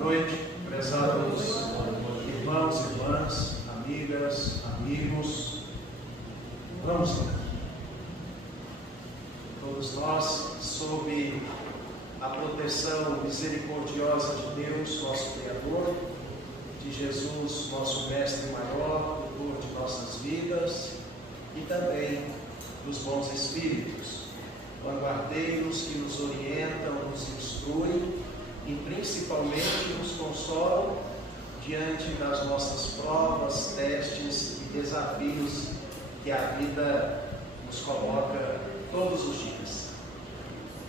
noite, prezados irmãos, irmãs, amigas, amigos. Vamos lá. Todos nós, sob a proteção misericordiosa de Deus, nosso Criador, de Jesus, nosso Mestre maior, tutor de nossas vidas, e também dos bons Espíritos, vanguardeiros que nos orientam, nos instruem e principalmente nos consolam diante das nossas provas, testes e desafios que a vida nos coloca todos os dias.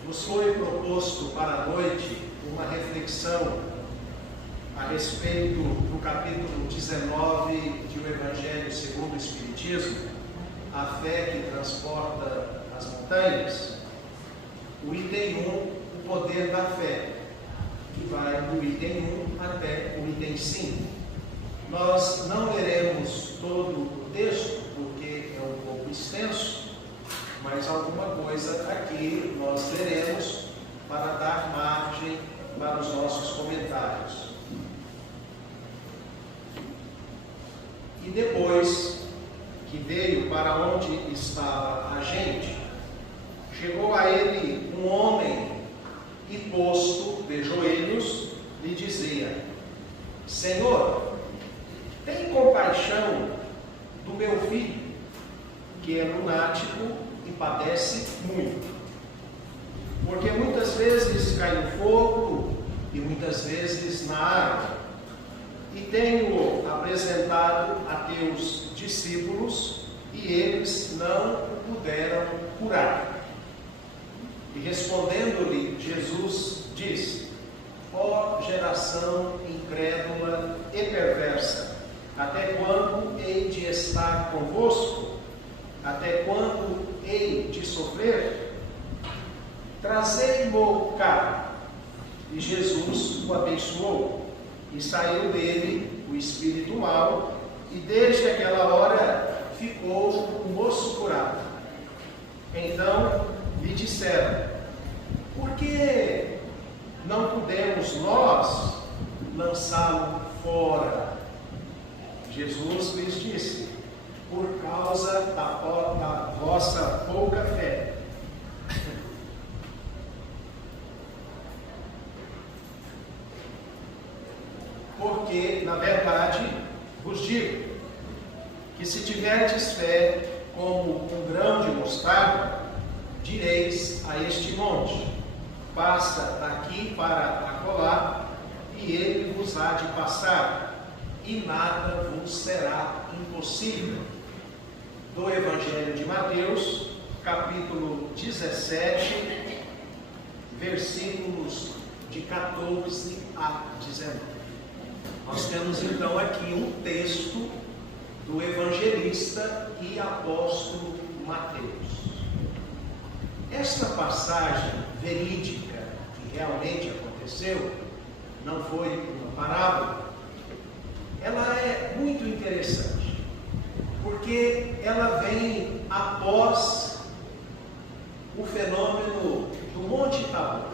Nos foi proposto para a noite uma reflexão a respeito do capítulo 19 de O Evangelho segundo o Espiritismo, a fé que transporta as montanhas. O item 1, o poder da fé, que vai do item 1 até o item 5. Nós não leremos todo o texto, porque é um pouco extenso, mas alguma coisa aqui nós leremos para dar margem para os nossos comentários. E depois que veio para onde estava a gente, chegou a ele um homem e, posto de joelhos, lhe dizia: Senhor, tem compaixão do meu filho, que é lunático e padece muito, porque muitas vezes cai no fogo e muitas vezes na água, e tenho apresentado a teus discípulos e eles não o puderam curar. E respondendo-lhe, Jesus disse: Ó geração incrédula e perversa, até quando hei de estar convosco? Até quando hei de sofrer? Trazei-mo cá. E Jesus o abençoou, e saiu dele o espírito mau, e desde aquela hora ficou o moço curado. Então lhe disseram: por que não podemos nós lançá-lo fora? Jesus lhes disse: por causa da vossa pouca fé. Porque, na verdade, vos digo que se tiverdes fé como um grão de mostarda, direis a este monte: passa daqui para acolá, e ele vos há de passar, e nada vos será impossível. Do Evangelho de Mateus, capítulo 17, versículos de 14 a 19. Nós temos então aqui um texto do evangelista e apóstolo Mateus. Esta passagem verídica, que realmente aconteceu, não foi uma parábola, ela é muito interessante, porque ela vem após o fenômeno do Monte Tabor,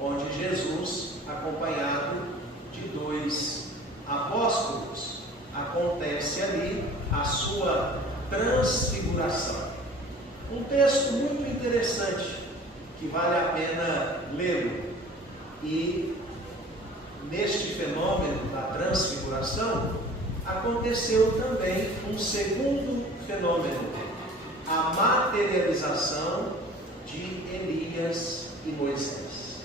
onde Jesus, acompanhado de 2 apóstolos, acontece ali a sua transfiguração. Um texto muito interessante, que vale a pena lê-lo. E neste fenômeno da transfiguração, aconteceu também um segundo fenômeno, a materialização de Elias e Moisés.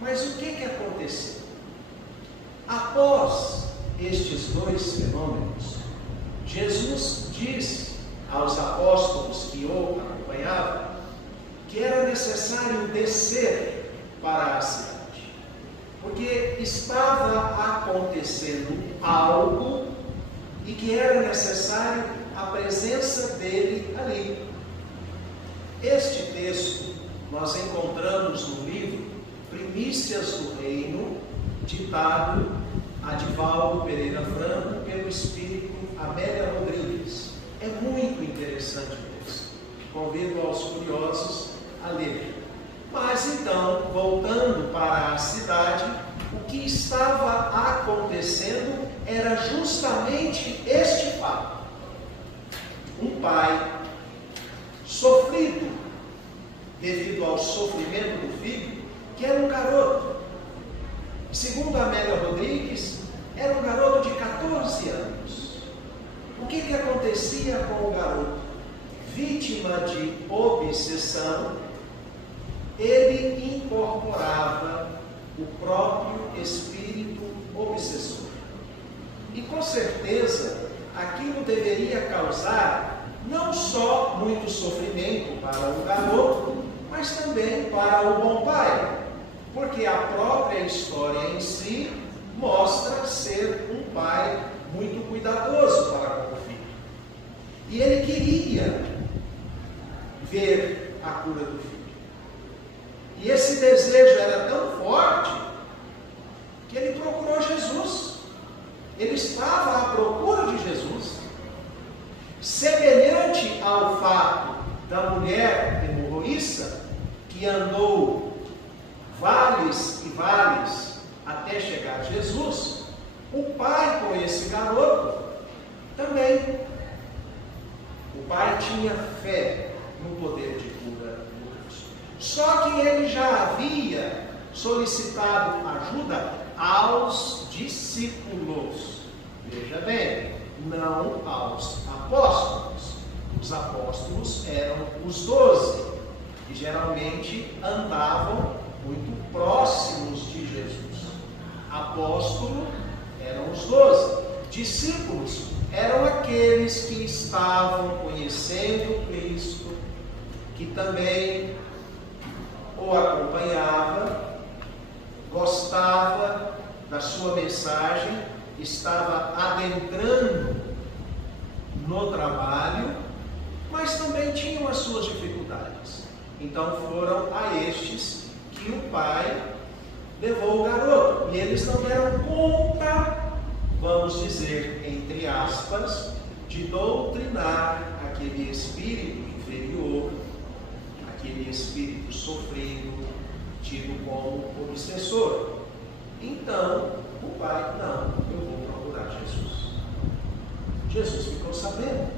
Mas o que aconteceu? Após estes 2 fenômenos, Jesus disse aos apóstolos que o acompanhavam que era necessário descer para a cidade, porque estava acontecendo algo e que era necessário a presença dele ali. Este texto nós encontramos no livro Primícias do Reino, ditado a Divaldo Pereira Franco pelo espírito Amélia Rodrigues. É muito interessante o texto. Convido aos curiosos a ler. Mas então, voltando para a cidade, o que estava acontecendo era justamente este fato. Um pai sofrido devido ao sofrimento do filho, que era um garoto. Segundo Amélia Rodrigues, era um garoto de 14 anos. O que acontecia com o garoto? Vítima de obsessão, ele incorporava o próprio espírito obsessor. E com certeza, aquilo deveria causar não só muito sofrimento para o garoto, mas também para o bom pai, porque a própria história em si mostra ser um pai muito cuidadoso para com o filho. E ele queria ver a cura do filho. E esse desejo era tão forte que ele procurou Jesus. Ele estava à procura de Jesus. Semelhante ao fato da mulher hemorroíça que andou vales e vales até chegar a Jesus, o pai com esse garoto também. O pai tinha fé no poder de cura do Cristo. Só que ele já havia solicitado ajuda aos discípulos. Veja bem, não aos apóstolos. Os apóstolos eram os 12, que geralmente andavam muito próximos de Jesus. Apóstolo eram os 12. Discípulos eram aqueles que estavam conhecendo Cristo, que também o acompanhava, gostava da sua mensagem, estava adentrando no trabalho, mas também tinham as suas dificuldades. Então foram a estes que o pai levou o garoto. E eles não deram conta, vamos dizer, entre aspas, de doutrinar aquele espírito inferior, aquele espírito sofrido, tido como obsessor. Então, o pai, não, eu vou procurar Jesus. Jesus ficou sabendo,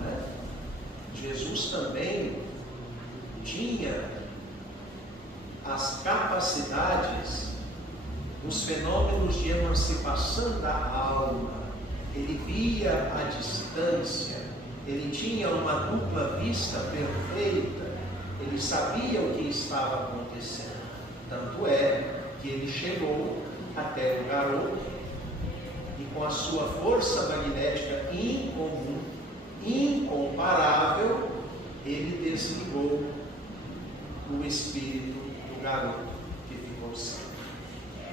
né? Jesus também tinha as capacidades, os fenômenos de emancipação da alma. Ele via a distância, ele tinha uma dupla vista perfeita, ele sabia o que estava acontecendo. Tanto é que ele chegou até o garoto e com a sua força magnética incomum, incomparável, ele desligou o espírito do garoto que ficou cego.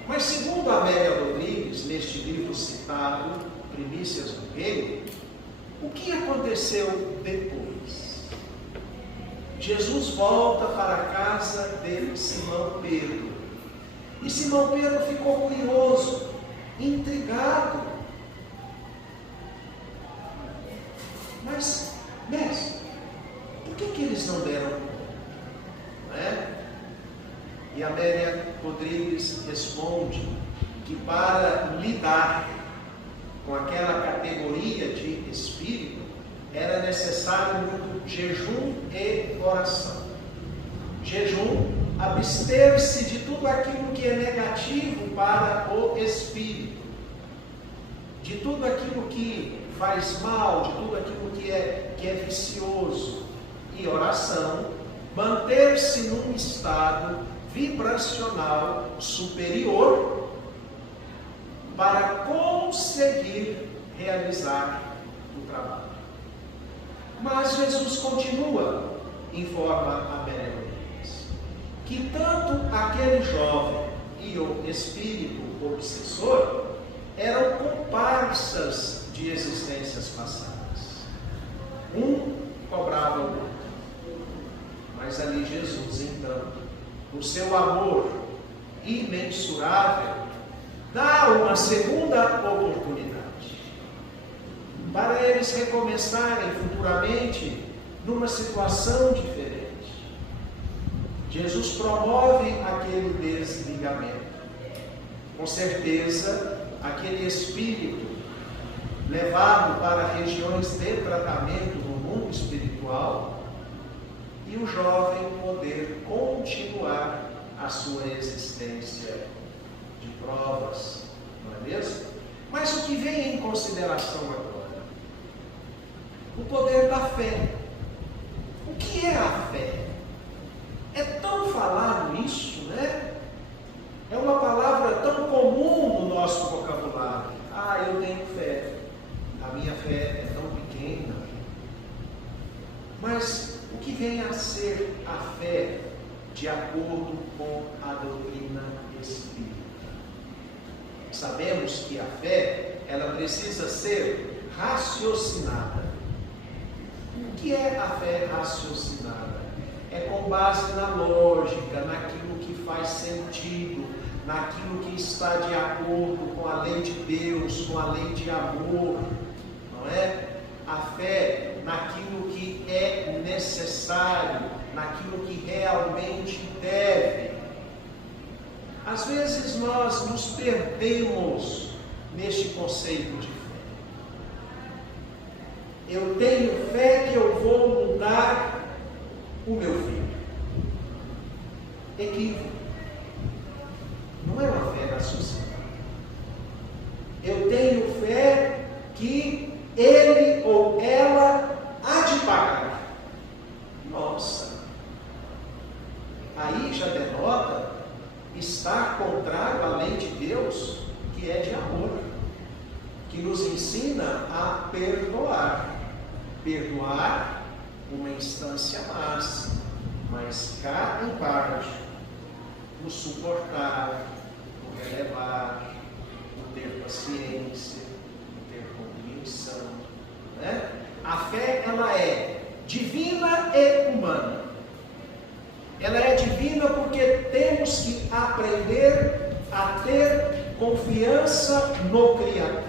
Mas segundo Amélia Rodrigues, neste livro citado, Primícias do Reino, o que aconteceu depois? Jesus volta para a casa de Simão Pedro. E Simão Pedro ficou curioso, intrigado. Mas, mestre, por que eles não deram conta? Não é? E Amélia Rodrigues responde que para lidar com aquela categoria de espírito era necessário muito jejum e oração. Jejum, abster-se de tudo aquilo que é negativo para o espírito, de tudo aquilo que faz mal, de tudo aquilo que é vicioso. E oração, manter-se num estado vibracional superior para conseguir realizar o trabalho. Mas Jesus continua, informa Amélia Rodrigues, que tanto aquele jovem e o espírito obsessor eram comparsas de existências passadas. Um cobrava o outro. Mas ali Jesus, então, no seu amor imensurável, dá uma segunda oportunidade para eles recomeçarem futuramente numa situação diferente. Jesus promove aquele desligamento Com certeza, aquele espírito levado para regiões de tratamento no mundo espiritual e o jovem poder continuar a sua existência de provas, não é mesmo? Mas o que vem em consideração agora? O poder da fé. O que é a fé? É tão falado isso, né? É uma palavra tão comum no nosso vocabulário. Ah, eu tenho fé. A minha fé é tão pequena. Mas o que vem a ser a fé de acordo com a doutrina espírita? Sabemos que a fé, ela precisa ser raciocinada. O que é a fé raciocinada? É com base na lógica, naquilo que faz sentido, naquilo que está de acordo com a lei de Deus, com a lei de amor, não é? A fé naquilo que é necessário, naquilo que realmente deve. Às vezes nós nos perdemos neste conceito de fé. Eu tenho fé que eu vou mudar o meu filho. Equívoco. Não é uma fé raciocinada. Eu tenho fé que ele ou ela há de pagar. Nossa! Aí já denota estar contrário à lei de Deus, que é de amor, que nos ensina a perdoar. Perdoar uma instância máxima, mas cá embaixo, o suportar, o relevar, o ter paciência, o ter compreensão, né? A fé, ela é divina e humana. Ela é divina porque temos que aprender a ter confiança no Criador.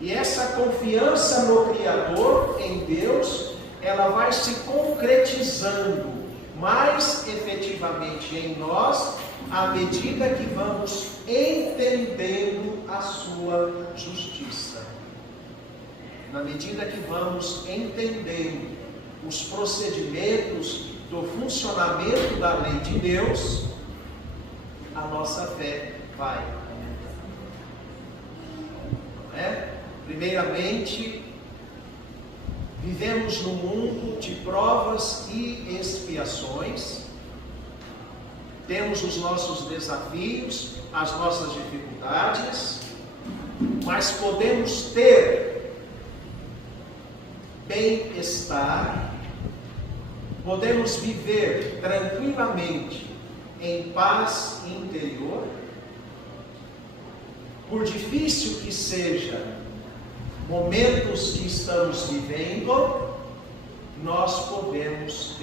E essa confiança no Criador, em Deus, ela vai se concretizando mais efetivamente em nós, à medida que vamos entendendo a sua justiça. Na medida que vamos entendendo os procedimentos do funcionamento da lei de Deus, a nossa fé vai aumentando. Não é? Primeiramente, vivemos num mundo de provas e expiações, temos os nossos desafios, as nossas dificuldades, mas podemos ter bem-estar, podemos viver tranquilamente em paz interior, por difícil que seja momentos que estamos vivendo, nós podemos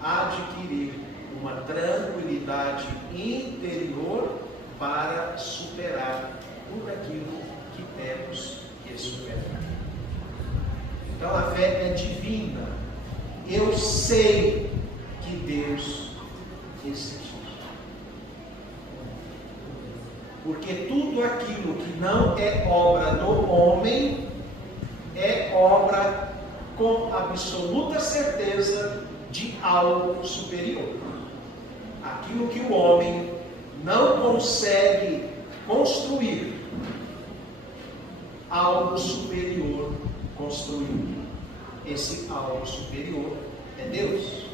adquirir uma tranquilidade interior para superar tudo aquilo que temos que superar. Então a fé é divina. Eu sei que Deus existe. Porque tudo aquilo que não é obra do homem é obra com absoluta certeza de algo superior. Aquilo que o homem não consegue construir, algo superior construiu. Esse algo superior é Deus.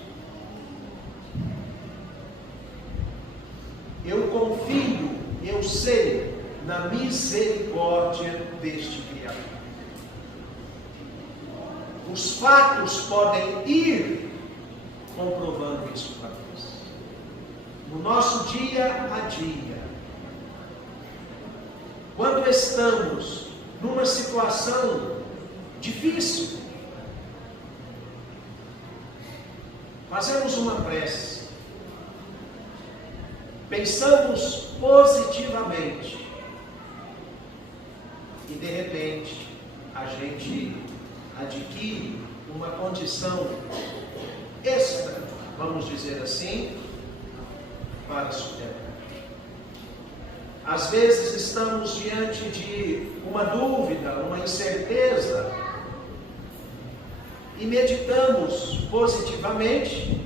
Eu confio, eu sei na misericórdia deste Criador. Os fatos podem ir comprovando isso para nós. No nosso dia a dia, quando estamos numa situação difícil, fazemos uma prece, pensamos positivamente e de repente a gente adquire uma condição extra, vamos dizer assim, para superar. Às vezes estamos diante de uma dúvida, uma incerteza, e meditamos positivamente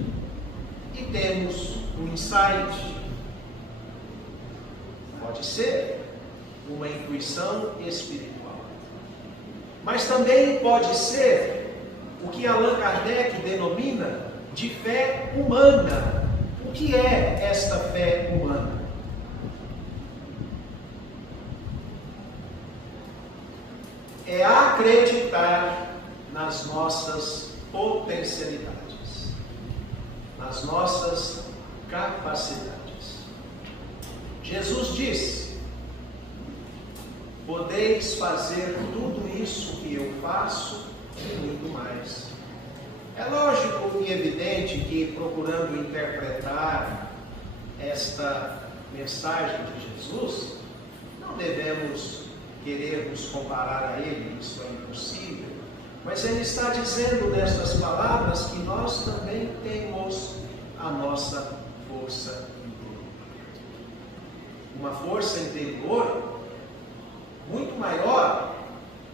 e temos um insight. Pode ser uma intuição espiritual. Mas também pode ser o que Allan Kardec denomina de fé humana. O que é esta fé humana? É acreditar nas nossas potencialidades, nas nossas capacidades. Jesus disse: podeis fazer tudo isso que eu faço e muito mais. É lógico e evidente que, procurando interpretar esta mensagem de Jesus, não devemos querer nos comparar a Ele, isso é impossível. Mas Ele está dizendo nestas palavras que nós também temos a nossa força interior. Uma força interior muito maior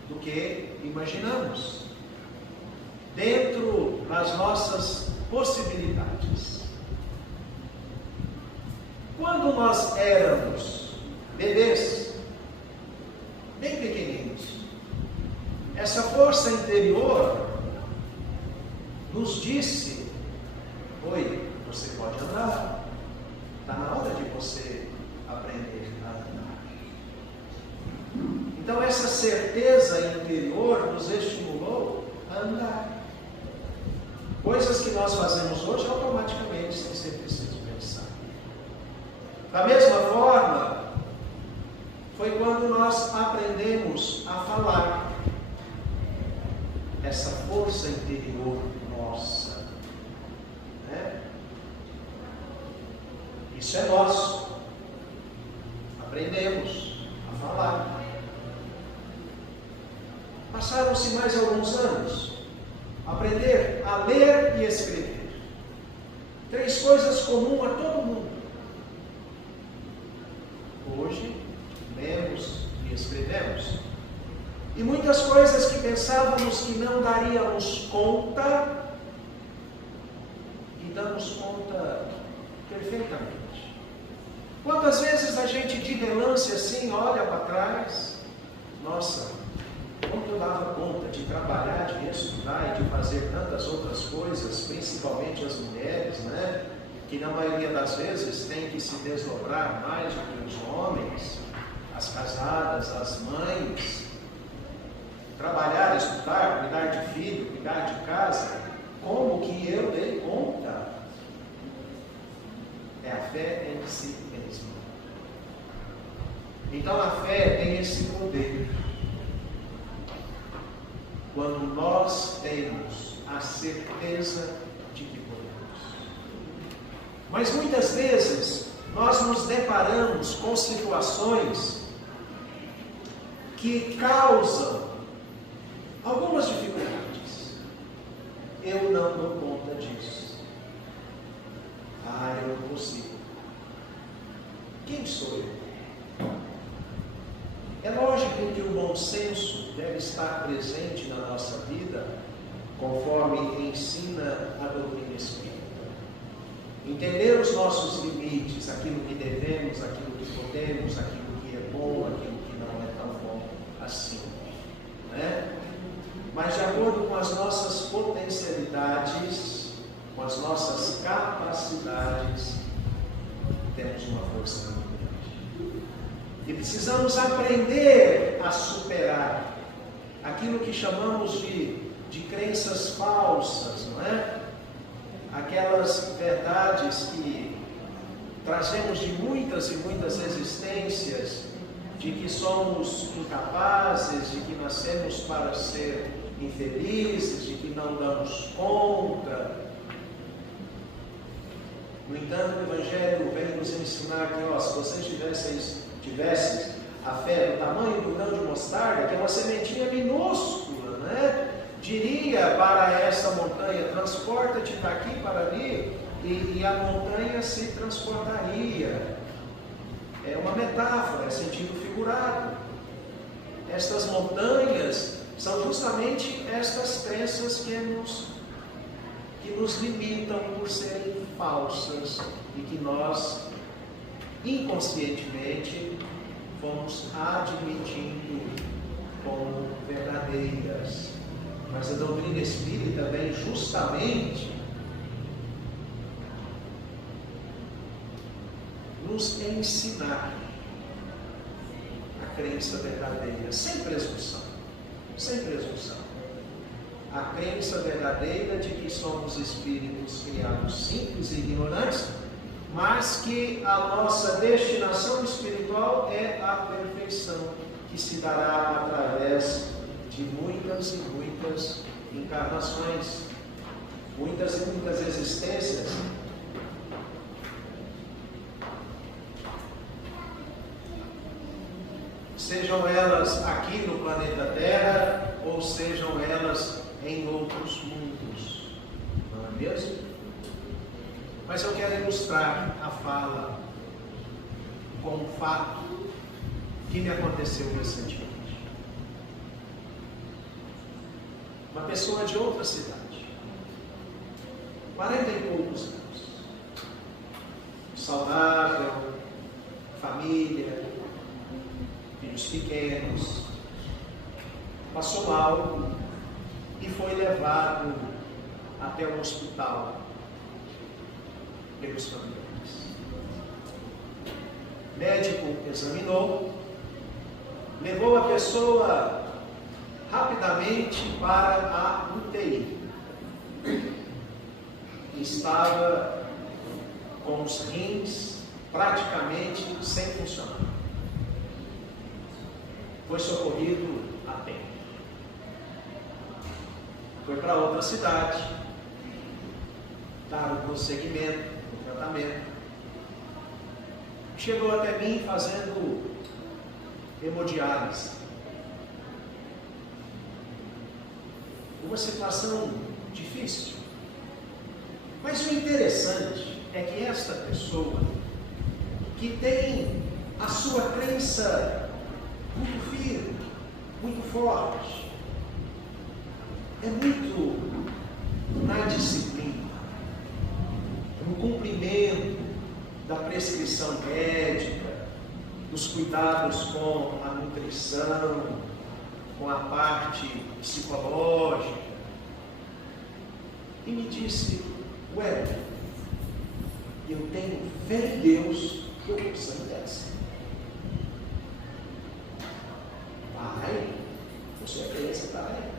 do que imaginamos, dentro das nossas possibilidades. Quando nós éramos bebês, bem pequeninos, essa força interior nos disse: oi, você pode andar, está na hora de você aprender a andar. Então essa certeza interior nos estimulou a andar. Coisas que nós fazemos hoje automaticamente, sem ser preciso pensar. Da mesma forma, foi quando nós aprendemos a falar. Essa força interior nossa, né? Isso é nosso. Aprendemos a falar. Passaram-se mais alguns anos. Aprender a ler e escrever. 3 coisas comuns a todo mundo. Hoje, lemos e escrevemos. E muitas coisas que pensávamos que não daríamos conta, e damos conta perfeitamente. Quantas vezes a gente de relance assim, olha para trás, nossa, como eu dava conta de trabalhar, de estudar e de fazer tantas outras coisas, principalmente as mulheres, né? Que na maioria das vezes têm que se desdobrar mais do que os homens, as casadas, as mães. Trabalhar, estudar, cuidar de filho, cuidar de casa. Como que eu dei conta? É a fé em si mesma. Então a fé tem esse poder. Quando nós temos a certeza de que podemos. Mas muitas vezes nós nos deparamos com situações que causam algumas dificuldades. Eu não dou conta disso. Eu não consigo. Quem sou eu? É lógico que o bom senso deve estar presente na nossa vida, conforme ensina a doutrina espírita. Entender os nossos limites, aquilo que devemos, aquilo que podemos, aquilo que é bom, aquilo que não é tão bom assim, né? Mas de acordo com as nossas potencialidades, com as nossas capacidades, temos uma força muito grande. E precisamos aprender a superar aquilo que chamamos de crenças falsas, não é? Aquelas verdades que trazemos de muitas e muitas existências, de que somos incapazes, de que nascemos para ser infelizes, de que não damos conta. No entanto, o Evangelho vem nos ensinar que, se vocês tivessem a fé do tamanho do grão de mostarda, que é uma sementinha minúscula, né? Diria para essa montanha: transporta-te daqui para ali, e a montanha se transportaria. é uma metáfora, é sentido figurado. Estas montanhas são justamente estas crenças que nos limitam por serem falsas e que nós, inconscientemente, fomos admitindo como verdadeiras. Mas a doutrina espírita vem justamente nos ensinar a crença verdadeira, sem presunção, sem presunção. A crença verdadeira de que somos espíritos criados simples e ignorantes, mas que a nossa destinação espiritual é a perfeição, que se dará através de muitas e muitas encarnações, muitas e muitas existências. Sejam elas aqui no planeta Terra, ou sejam elas em outros mundos, não é mesmo? Mas eu quero ilustrar a fala com um fato que me aconteceu recentemente. Uma pessoa de outra cidade, 40 e poucos anos, saudável, família, filhos pequenos, passou mal e foi levado até o hospital pelos familiares. O médico examinou, levou a pessoa rapidamente para a UTI. Estava com os rins praticamente sem funcionar. Foi socorrido a tempo. Foi para outra cidade, dar o prosseguimento, o tratamento. Chegou até mim fazendo hemodiálise. Uma situação difícil. Mas o interessante é que esta pessoa, que tem a sua crença muito firme, muito forte, é muito na disciplina, no cumprimento da prescrição médica, dos cuidados com a nutrição, com a parte psicológica, e me disse: Wellington, eu tenho fé em Deus que eu vou sair dessa. Vai, com certeza, vai.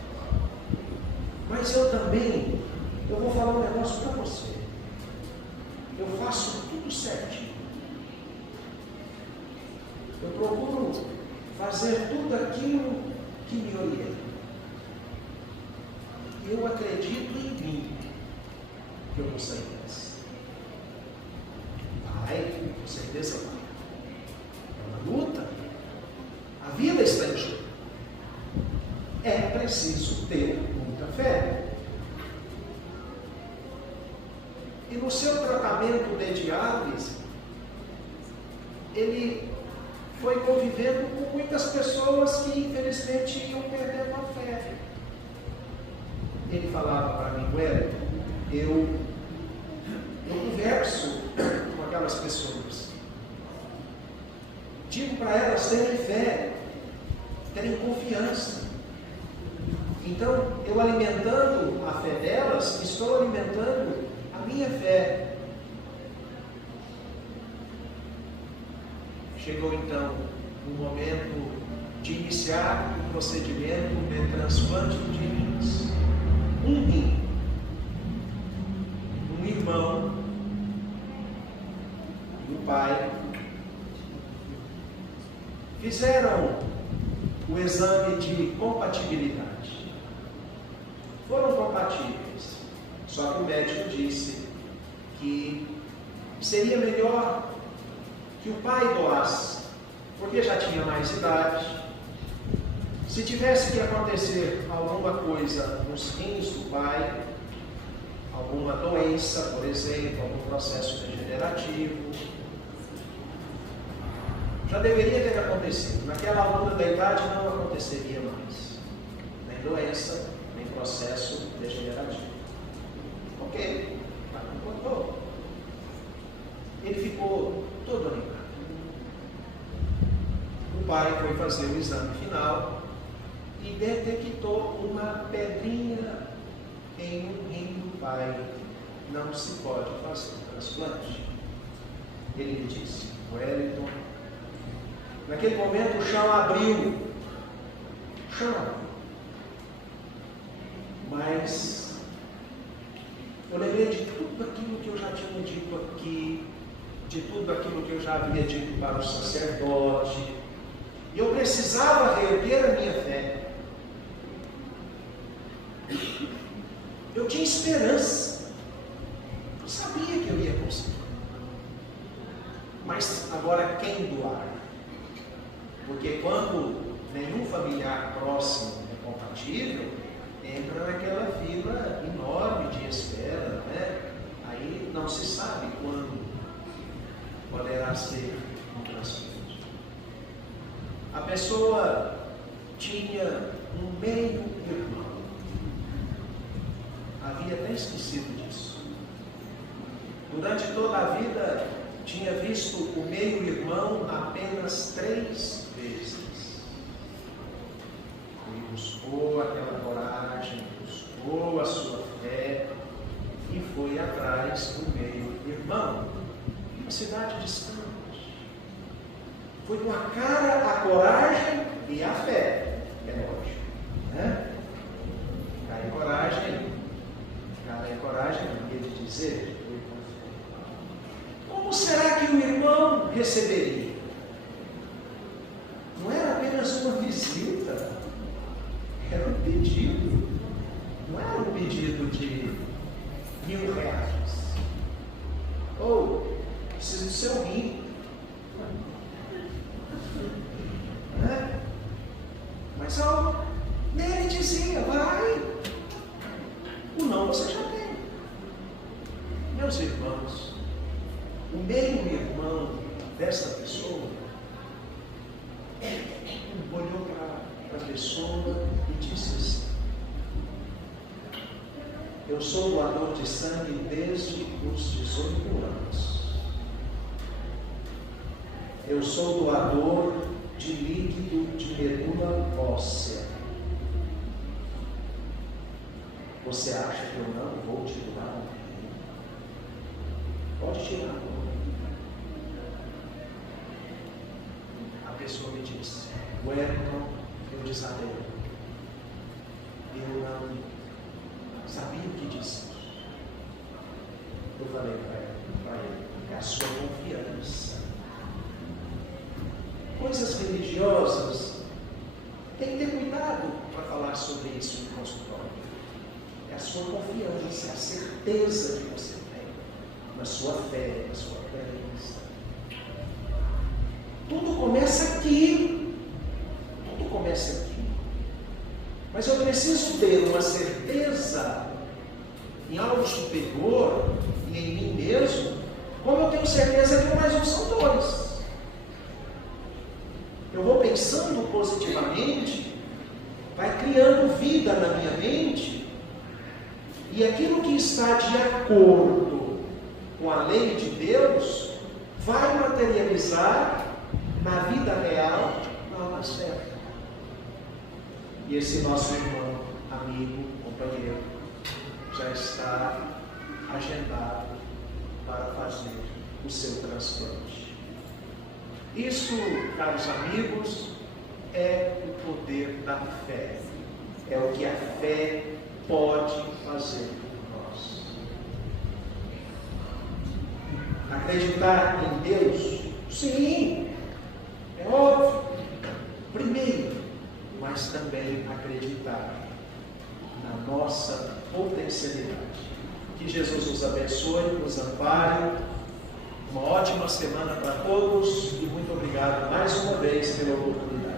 Mas eu também, eu vou falar um negócio para você. Eu faço tudo certinho. Eu procuro fazer tudo aquilo que me orienta. Eu acredito em mim que eu vou sair dessa. Vai, com certeza vai. É uma luta. A vida está em jogo. É preciso ter muita fé. E no seu tratamento de diálise, ele foi convivendo com muitas pessoas que infelizmente iam perdendo a fé. Ele falava para mim: Wellington, eu converso com aquelas pessoas, digo para elas terem fé, terem confiança. Então, eu alimentando a fé delas, estou alimentando a minha fé. Chegou então o momento de iniciar o procedimento de transplante de rins. Um rim, um irmão e o pai fizeram o exame de compatibilidade. Foram compatíveis, só que o médico disse que seria melhor que o pai doasse, porque já tinha mais idade. Se tivesse que acontecer alguma coisa nos rins do pai, alguma doença, por exemplo, algum processo degenerativo, já deveria ter acontecido. Naquela altura da idade não aconteceria mais. Nem doença, nem processo degenerativo. Ok, mas não contou. Ele ficou todo animado. O pai foi fazer o exame final e detectou uma pedrinha em um rim do pai. Não se pode fazer transplante. Ele me disse: Wellington, naquele momento o chão abriu. O chão abriu. Mas eu lembrei de tudo aquilo que eu já tinha dito aqui, de tudo aquilo que eu já havia dito para o sacerdote. E eu precisava reerguer a minha fé. Eu tinha esperança. Eu sabia que eu ia conseguir. Mas agora quem doar? Porque quando nenhum familiar próximo é compatível, entra naquela fila enorme de espera, né? Aí não se sabe quando poderá ser um transplante. A pessoa tinha um meio-irmão. Havia até esquecido disso. Durante toda a vida, tinha visto o meio-irmão apenas 3 vezes. Ele buscou aquela coragem, buscou a sua fé e foi atrás do meio-irmão. Uma cidade distante. Foi com a cara, a coragem e a fé. É lógico. Né? Cara e coragem, não ia te dizer. Como será que o irmão receberia? Não era apenas uma visita, era um pedido. Não era um pedido de R$1.000. Ou, preciso do seu rim. Né? Mas ele dizia, vai. O não você já tem. Meus irmãos, o meio-irmão dessa pessoa olhou para a pessoa e disse assim: eu sou doador de sangue desde os 18 anos. Eu sou doador de líquido de medula óssea. Você acha que eu não vou te doar? Pode tirar. A pessoa me disse: Wellington, eu desabei. Eu não sabia o que dizer. Eu falei para ele: é a sua confiança. Coisas religiosas, tem que ter cuidado para falar sobre isso no consultório. É a sua confiança, é a certeza que você tem na sua fé, na sua crença. Tudo começa aqui. Tudo começa aqui. Mas eu preciso ter uma certeza em algo superior e em mim mesmo, como eu tenho certeza que o mais um são 2. Eu vou pensando positivamente, vai criando vida na minha mente, e aquilo que está de acordo com a lei de Deus vai materializar na vida real, na hora certa. E esse nosso irmão, amigo, companheiro, já está agendado para fazer o seu transplante. Isso, caros amigos, é o poder da fé. É o que a fé pode fazer por nós. Acreditar em Deus? Sim, é óbvio. Primeiro, mas também acreditar na nossa potencialidade. Que Jesus nos abençoe, nos ampare. Uma ótima semana para todos e muito obrigado mais uma vez pela oportunidade.